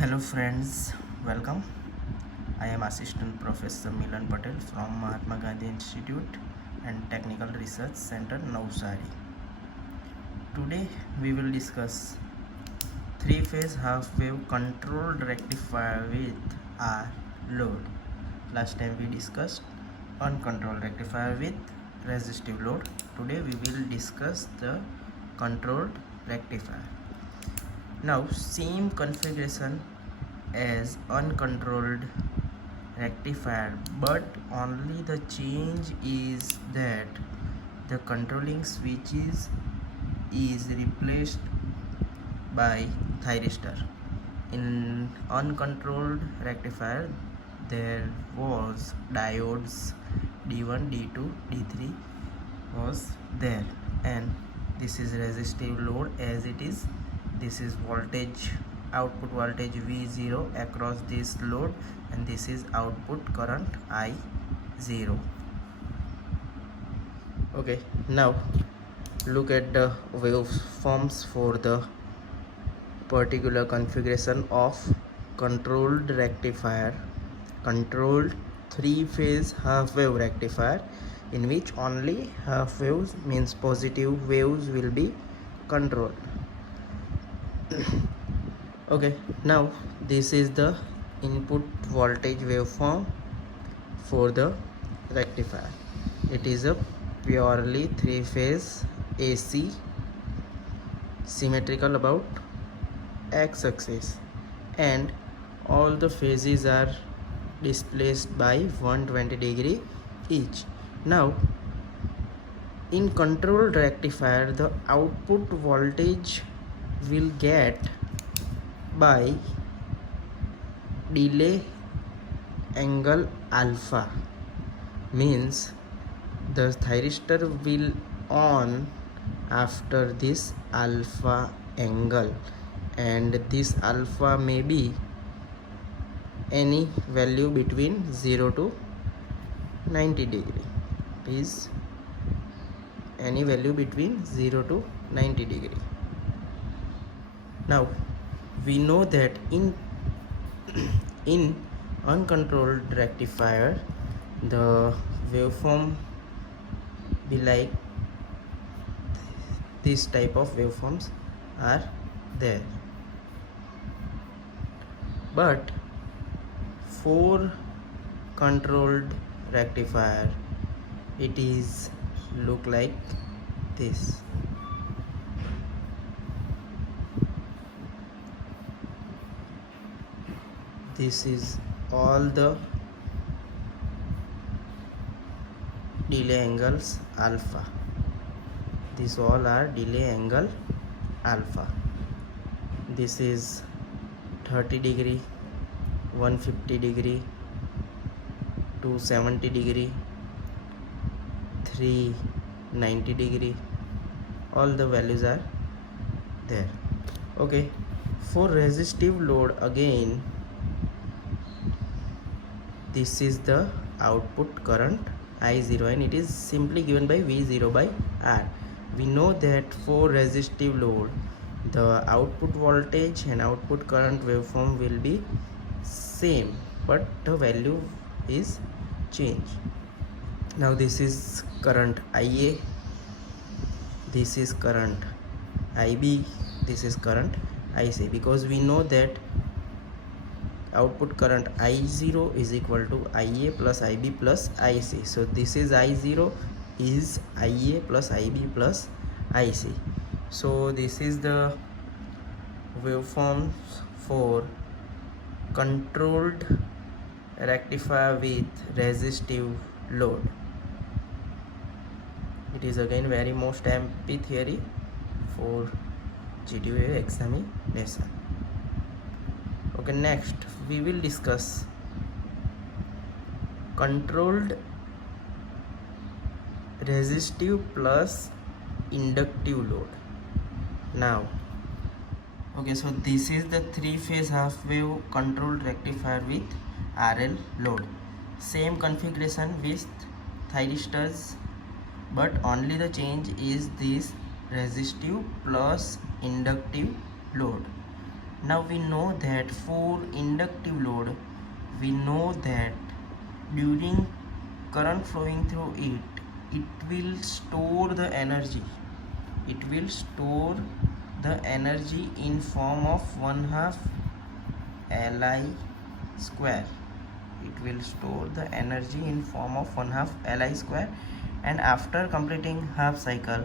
Hello friends, welcome. I am Assistant Professor Milan Patel from Mahatma Gandhi Institute and Technical Research Center, Navsari. Today we will discuss three-phase half-wave controlled rectifier with R load. Last time we discussed uncontrolled rectifier with resistive load. Today we will discuss the controlled rectifier. Now same configuration as uncontrolled rectifier, but only the change is that the controlling switches is replaced by thyristor. In uncontrolled rectifier there was diodes D1, D2, D3 was there, and this is resistive load as it is. This is voltage, output voltage V0 across this load, and this is output current I0. Okay, now look at the waveforms for the particular configuration of controlled rectifier, controlled three-phase half-wave rectifier, in which only half waves, means positive waves, will be controlled. Okay, now this is the input voltage waveform for the rectifier. It is a purely three-phase AC, symmetrical about x-axis, and all the phases are displaced by 120 degree each. Now in controlled rectifier the output voltage will get by delay angle alpha, means the thyristor will on after this alpha angle, and this alpha may be any value between 0 to 90 degree, is any value between 0 to 90 degree. Now we know that in uncontrolled rectifier the waveform be like this type of waveforms are there, but for controlled rectifier it is look like this. This is all the delay angles alpha. These all are delay angle alpha. This is 30 degree, 150 degree, 270 degree, 390 degree. All the values are there. Okay, for resistive load again, this is the output current I0, and it is simply given by V0 by R. We know that for resistive load the output voltage and output current waveform will be same, but the value is changed. Now this is current IA, this is current IB, this is current IC, because we know that output current I0 is equal to IA plus IB plus IC. So this is I0 is IA plus IB plus IC. So this is the waveforms for controlled rectifier with resistive load. It is again very most MP theory for GTU examination. Okay, next we will discuss controlled resistive plus inductive load. Now okay, so this is the three-phase half-wave controlled rectifier with RL load. Same configuration with thyristors, but only the change is this resistive plus inductive load. Now we know that for inductive load, we know that during current flowing through it will store the energy. It will store the energy in form of 1/2 Li square. It will store the energy in form of 1/2 Li square, and after completing half cycle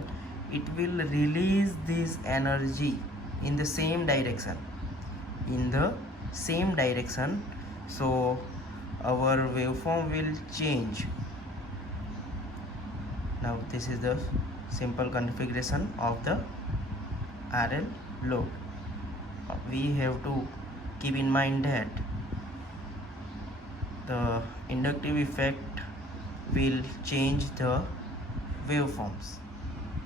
it will release this energy in the same direction, so our waveform will change. Now this is the simple configuration of the RL load. We have to keep in mind that the inductive effect will change the waveforms.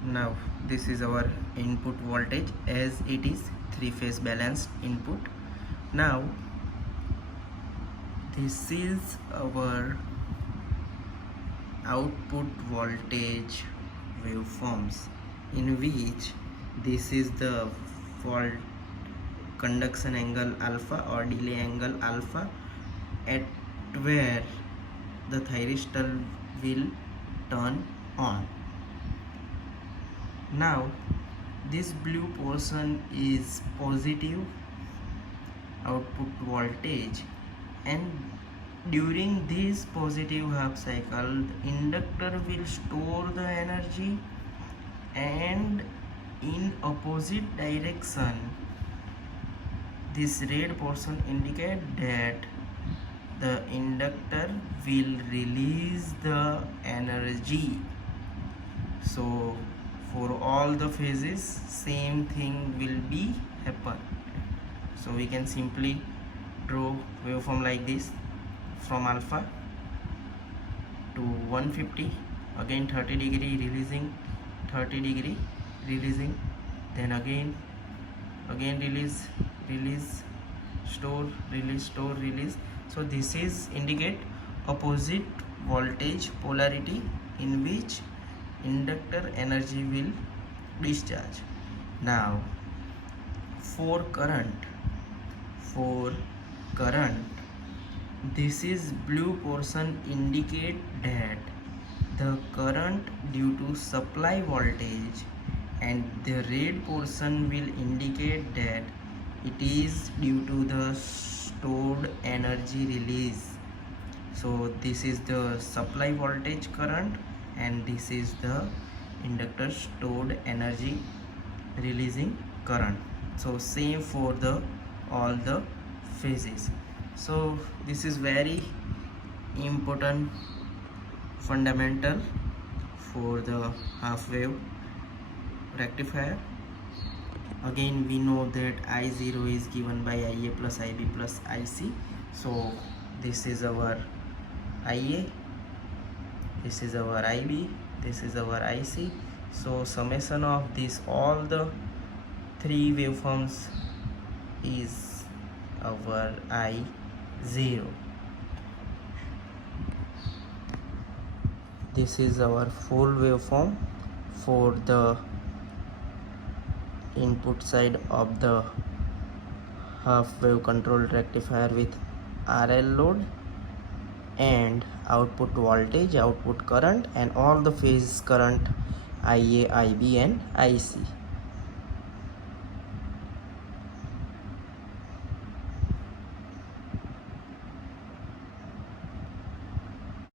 Now this is our input voltage, as it is 3-phase balanced input. Now this is our output voltage waveforms, in which this is the fault conduction angle alpha or delay angle alpha, at where the thyristor will turn on. Now this blue portion is positive output voltage, and during this positive half cycle the inductor will store the energy, and in opposite direction this red portion indicate that the inductor will release the energy. So for all the phases same thing will be happen. So we can simply draw waveform like this, from alpha to 150, again 30 degree releasing, 30 degree releasing, then again release, store, release. So this is indicate opposite voltage polarity in which inductor energy will discharge. Now for current, this is blue portion indicate that the current due to supply voltage, and the red portion will indicate that it is due to the stored energy release. So this is the supply voltage current, and this is the inductor stored energy releasing current. So same for the all the phases. So this is very important fundamental for the half wave rectifier. Again we know that I0 is given by IA plus IB plus IC. So this is our IA, this is our IB, this is our IC. So summation of this all the three waveforms is our I0. This is our full waveform for the input side of the half wave controlled rectifier with RL load, and output voltage, output current, and all the phase current IA, IB and IC.